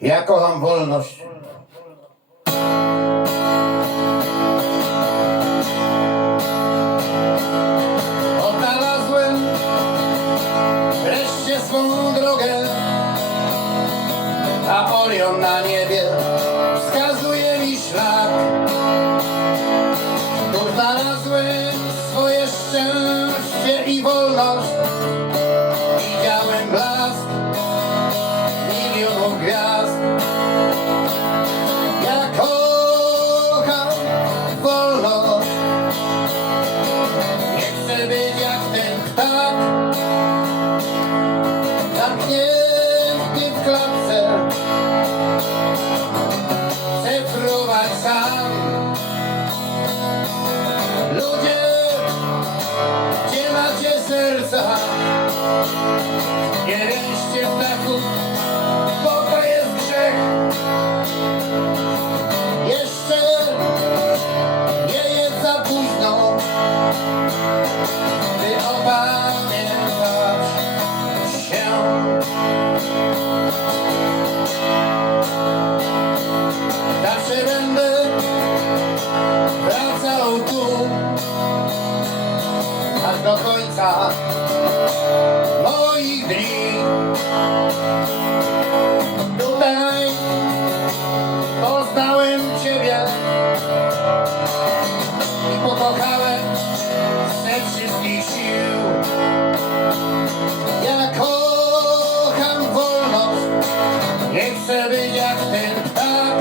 Ja kocham wolność. Odnalazłem wreszcie swą drogę, a Orion na niebie wskazuje mi szlak. Tu znalazłem swoje szczęście i wolność. do końca moich dni. Tutaj poznałem Ciebie i pokochałem ze wszystkich sił. Ja kocham wolność, nie chcę być jak ten ptak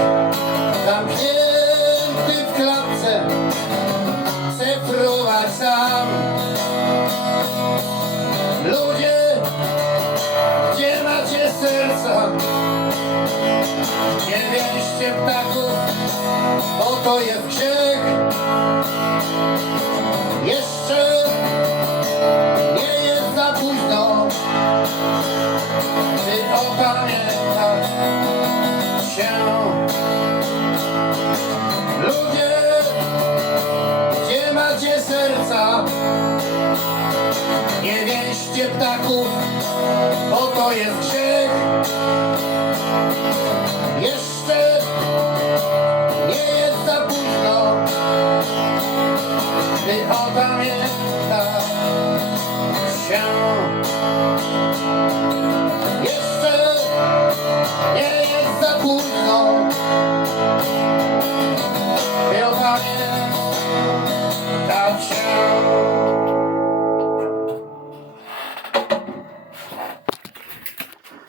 zamknięty w klatce, cyfrować sam. śpiew ptaków, oto jest grzech. Jeszcze nie jest za późno, by opamiętać się. Ludzie, gdzie macie serca? Nie wieście ptaków, oto jest grzech.